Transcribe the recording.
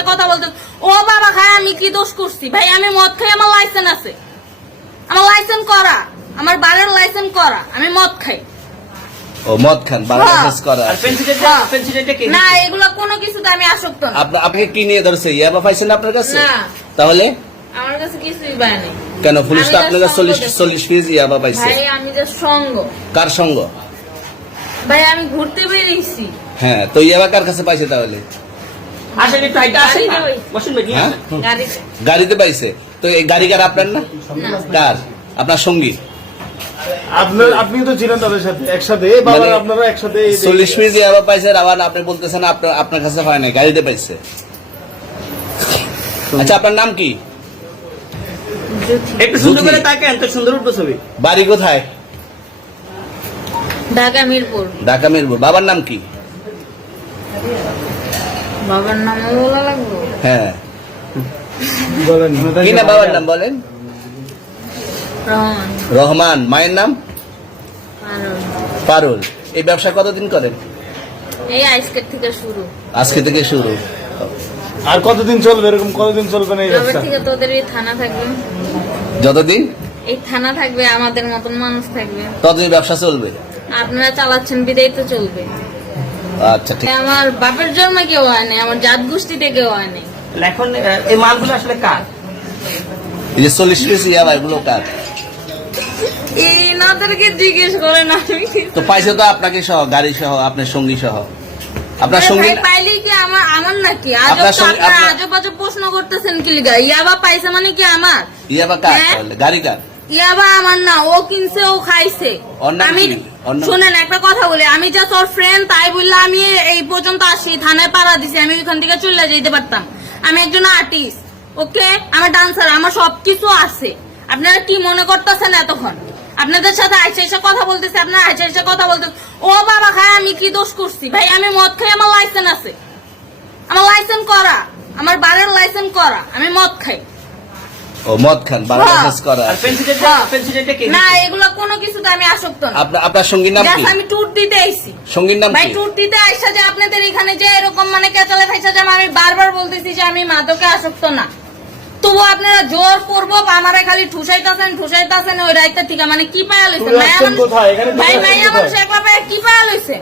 এসে কথা বলতে, ও বাবা খায় আমি কি দোষ করছি? ভাই আমি মদ খাই, আমার লাইসেন্স আছে, আমার লাইসেন্স করা, আমার বারের লাইসেন্স করা, আমি মদ খাই। ও মদ খান, বারের লাইসেন্স করা। না এগুলো কোনো কিছুতে আমি আসক্ত না। আপনাকে কি নিয়ে ধরছে? ইয়াবা পাইছেন আপনার কাছে? না তাহলে আমার কাছে কিছুই পায় নাই। কেন পুলিশ তো আপনার কাছে 40 কেজি ইয়াবা পাইছে? ভাই আমি যে সঙ্গ। কার সঙ্গ? ভাই আমি ঘুরতে বেরিয়েছি। হ্যাঁ, তো ইয়াবা কার কাছে পাইছে তাহলে? হ্যাঁ? গাড়িতে পাইছে। তো এই গাড়ি কার? আপনার না? কার? আপনার সঙ্গী? আপনি তো ছিলেন তাদের সাথে একসাথে, আপনারা একসাথে 40 কেজি ইয়াবা পাইছে, আবার আপনি বলতেছেন আপনার কাছে হয় না, গাড়িতে পাইছে। আচ্ছা আপনার নাম কি? একটু সুন্দর করে তাকান তো, সুন্দর উঠবে ছবি। বাড়ি কোথায়? ঢাকা মিরপুর। ঢাকা মিরপুর। বাবার নাম কি? বাবার নাম বলা লাগবে? হ্যাঁ, বলেন কি না বাবার নাম বলেন? রহমান। রহমান। মায়ের নাম? পারুল। পারুল। এই ব্যবসা কতদিন করেন? এই আজকের থেকে শুরু। আজকে থেকে শুরু। আর কতদিন চলবে? এরকম কতদিন চলবে না এই তবে ব্যবসা? থেকে তোদের এই থানা থাকবে, যতদিন এই থানা থাকবে, আমাদের মতন মানুষ থাকবে, ততদিন ব্যবসা চলবে। আপনারা চালাচ্ছেন বিদায় তো চলবে। আচ্ছা ঠিক। আমার বাপের জন্ম কেউ হয় নাই, আমার জাত গোষ্ঠীতে কেউ হয় নাই। এখন এই মালগুলো আসলে কার? এই যে 40 কেজি ইয়াবা, এগুলো কার? এই নাদেরকে জিজ্ঞেস করেন, আমি তো পাইছে তো আপনাকে সহ, গাড়ি সহ, আপনার সঙ্গী সহ। আপনার সঙ্গী পাইলে কি আমার নাকি? আপনার সঙ্গে- আজব আজব প্রশ্ন করতেছেন কি লিগা? ইয়াবা পাইছে মানে কি আমার? ইয়াবা কার হ্যাঁ? তাহলে? গাড়ি কার? ইয়াবা আমার না, ও কিনছে, ও খাইছে। ওর নাম আমি কি? ওর নাম- শুনেন একটা কথা বলি, আমি যা তোর ফ্রেন্ড তাই বললে আমি এই পর্যন্ত আসি, থানায় পাড়া দিছি, আমি ওইখান থেকে চলে যেতে পারতাম। আমি একজন আর্টিস্ট, ওকে, আমার ডান্সার, আমার সবকিছু আছে। আপনারা কি মনে করতেছেন এতক্ষণ? আপনাদের সাথে আইসা এসে কথা বলতেছে, আপনারা আইসা এসে কথা বলতেছে, ও বাবা খায় আমি কি দোষ করছি? ভাই আমি মদ খাই, আমার লাইসেন্স আছে, আমার লাইসেন্স করা, আমার বারের লাইসেন্স করা, আমি মদ খাই। ও মদ খান, বারের লাইসেন্স করা। না এগুলো কোনো কিছুতে আমি আসক্ত না। আপনার সঙ্গীর নাম কি? Just আমি ট্যুর দিতে আইছি। সঙ্গীর নাম ভাই কি? ট্যুর দিতে আইসা যে আপনাদের এখানে যে এরকম মানে কেচালে খাইছে, যে আমি বারবার বলতেছি যে আমি মাদকে আসক্ত না, তবু আপনারা জোর করবো আমারে খালি ঠুসাইতাছেন ওই রাইতে থেকে। মানে কি পায়া লইছে? কোথায়? এখানে ভাই মাইয়া মানুষ একলা পায়া কি পায়া লইছে?